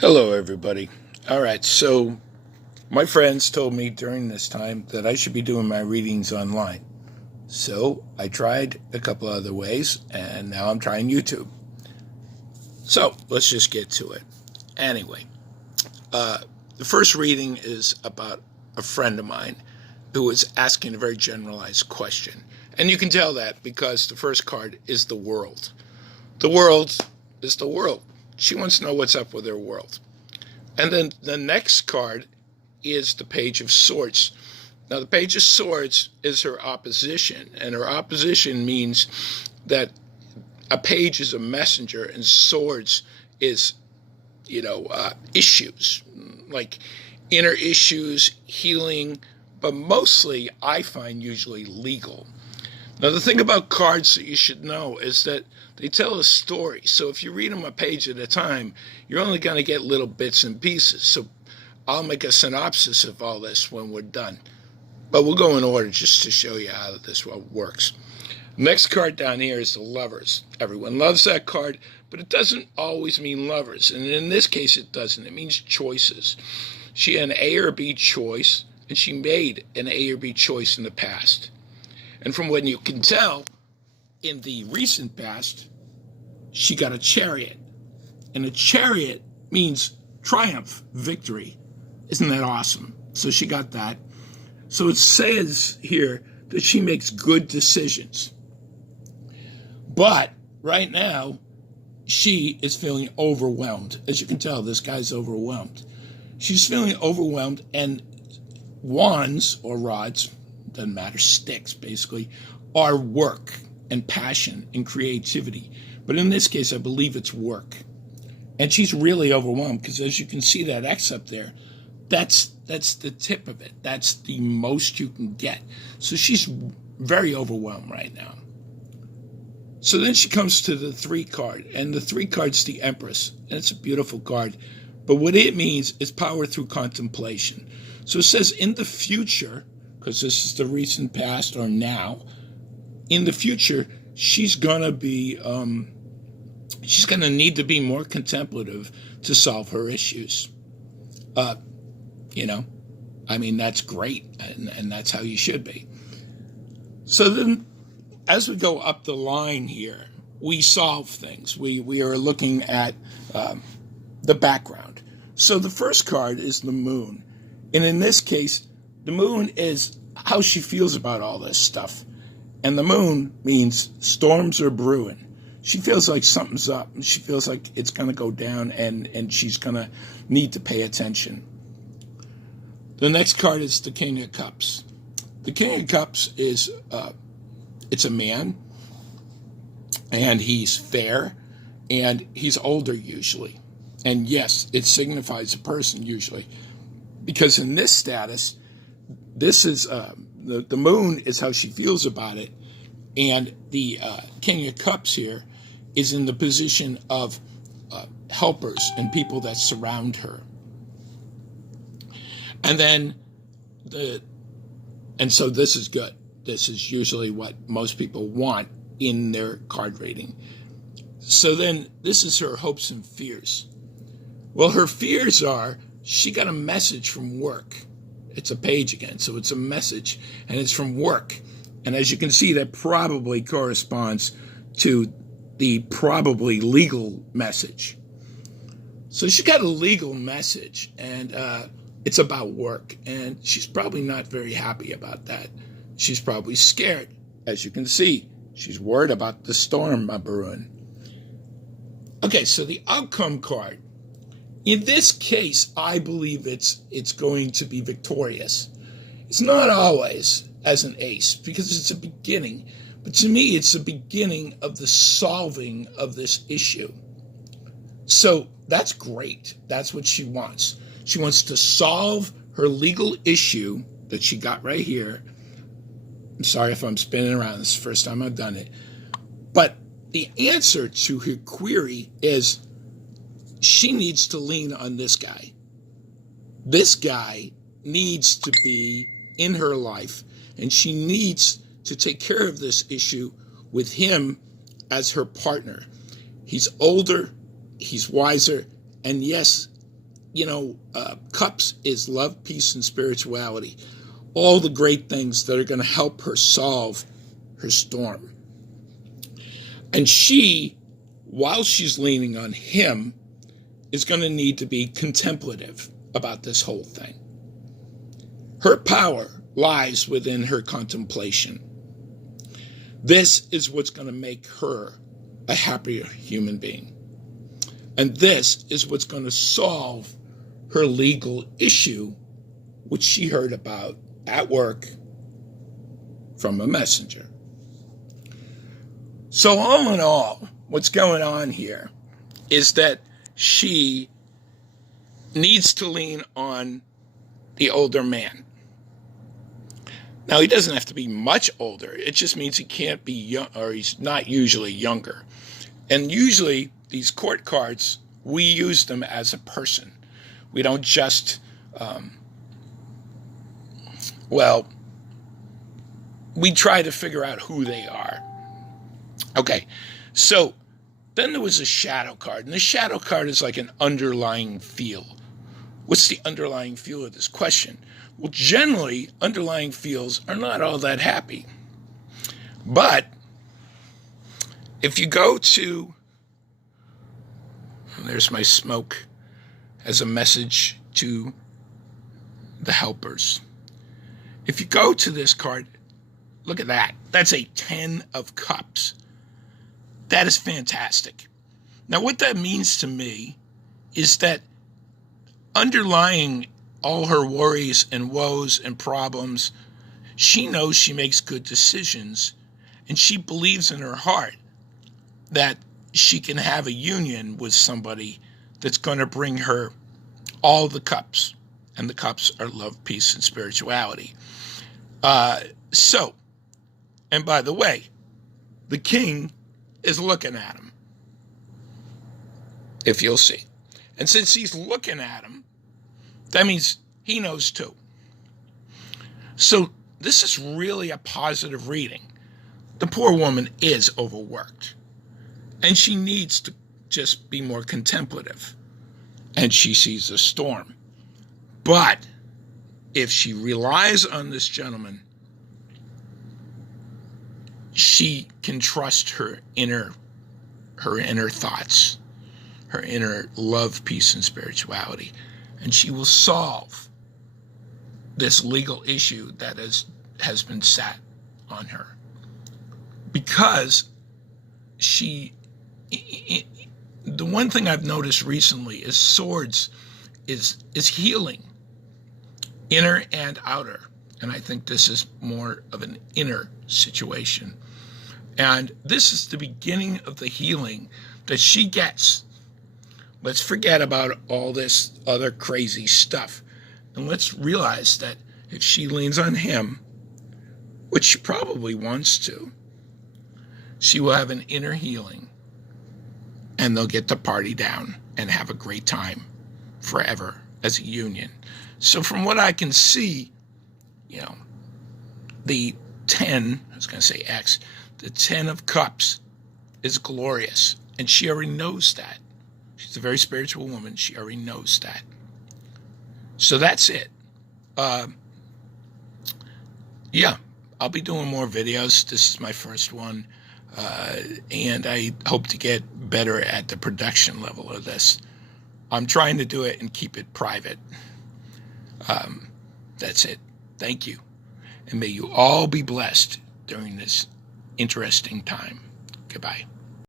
Hello, everybody. All right, so my friends told me during this time that I should be doing my readings online. So I tried a couple other ways, and now I'm trying YouTube. So let's just get to it. Anyway, the first reading is about a friend of mine who was asking a very generalized question. And you can tell that because the first card is the world. The world is the world. She wants to know what's up with her world. And then the next card is the Page of Swords. Now, the Page of Swords is her opposition, and her opposition means that a page is a messenger, and swords is, issues, like inner issues, healing, but mostly I find usually legal. Now, the thing about cards that you should know is that they tell a story. So if you read them a page at a time, you're only going to get little bits and pieces. So I'll make a synopsis of all this when we're done. But we'll go in order just to show you how this works. Next card down here is the Lovers. Everyone loves that card, but it doesn't always mean lovers. And in this case, it doesn't. It means choices. She had an A or B choice, and she made an A or B choice in the past. And from what you can tell, in the recent past, she got a Chariot. And a Chariot means triumph, victory. Isn't that awesome? So she got that. So it says here that she makes good decisions. But right now, she is feeling overwhelmed. As you can tell, this guy's overwhelmed. She's feeling overwhelmed, and wands or rods, doesn't matter, sticks basically, are work and passion and creativity. But in this case, I believe it's work. And she's really overwhelmed because as you can see that X up there, that's the tip of it. That's the most you can get. So she's very overwhelmed right now. So then she comes to the 3 card, and the 3 card's the Empress, and it's a beautiful card. But what it means is power through contemplation. So it says in the future, because this is the recent past or now, in the future, she's going to need to be more contemplative to solve her issues. That's great, and that's how you should be. So then, as we go up the line here, we solve things. We are looking at the background. So the first card is the Moon. And in this case, the Moon is how she feels about all this stuff. And the Moon means storms are brewing. She feels like something's up, and she feels like it's going to go down, and she's going to need to pay attention. The next card is the King of Cups. The King of Cups is, it's a man, and he's fair, and he's older usually. And yes, it signifies a person usually. Because in this status, this is, the Moon is how she feels about it, and the King of Cups here is in the position of helpers and people that surround her. And then so this is good. This is usually what most people want in their card rating. So then this is her hopes and fears. Well, her fears are she got a message from work. It's a page again, so it's a message, and it's from work. And as you can see, that probably corresponds to the probably legal message. So she got a legal message, and it's about work, and she's probably not very happy about that. She's probably scared. As you can see, she's worried about the storm brewing. Okay, so the outcome card. In this case, I believe it's going to be victorious. It's not always as an ace because it's a beginning, but to me, it's the beginning of the solving of this issue. So that's great. That's what she wants. She wants to solve her legal issue that she got right here. I'm sorry if I'm spinning around. This is the first time I've done it. But the answer to her query is she needs to lean on this guy. This guy needs to be in her life, and she needs to take care of this issue with him as her partner. He's older, he's wiser, and yes, cups is love, peace, and spirituality. All the great things that are going to help her solve her storm. And she, while she's leaning on him, is going to need to be contemplative about this whole thing. Her power lies within her contemplation. This is what's going to make her a happier human being. And this is what's going to solve her legal issue, which she heard about at work from a messenger. So all in all, what's going on here is that she needs to lean on the older man. Now, he doesn't have to be much older. It just means he can't be young, or he's not usually younger. And usually, these court cards, we use them as a person. We don't just, we try to figure out who they are. Okay, so then there was a shadow card. And the shadow card is like an underlying feel. What's the underlying feel of this question? Well, generally, underlying feels are not all that happy. But if you go to, there's my smoke as a message to the helpers. If you go to this card, look at that. That's a 10 of cups. That is fantastic. Now, what that means to me is that underlying all her worries and woes and problems, she knows she makes good decisions, and she believes in her heart that she can have a union with somebody that's going to bring her all the cups, and the cups are love, peace, and spirituality. And by the way, the king is looking at him, if you'll see. And since he's looking at him, that means he knows too. So this is really a positive reading. The poor woman is overworked, and she needs to just be more contemplative, and she sees a storm. But if she relies on this gentleman, she can trust her inner thoughts, her inner love, peace, and spirituality, and she will solve this legal issue that has been sat on her. Because the one thing I've noticed recently is swords is healing, inner and outer. And I think this is more of an inner situation. And this is the beginning of the healing that she gets. Let's forget about all this other crazy stuff. And let's realize that if she leans on him, which she probably wants to, she will have an inner healing. And they'll get to party down and have a great time forever as a union. So from what I can see, the 10, I was going to say X, the 10 of cups is glorious. And she already knows that. She's a very spiritual woman. She already knows that. So that's it. I'll be doing more videos. This is my first one. And I hope to get better at the production level of this. I'm trying to do it and keep it private. That's it. Thank you. And may you all be blessed during this interesting time. Goodbye.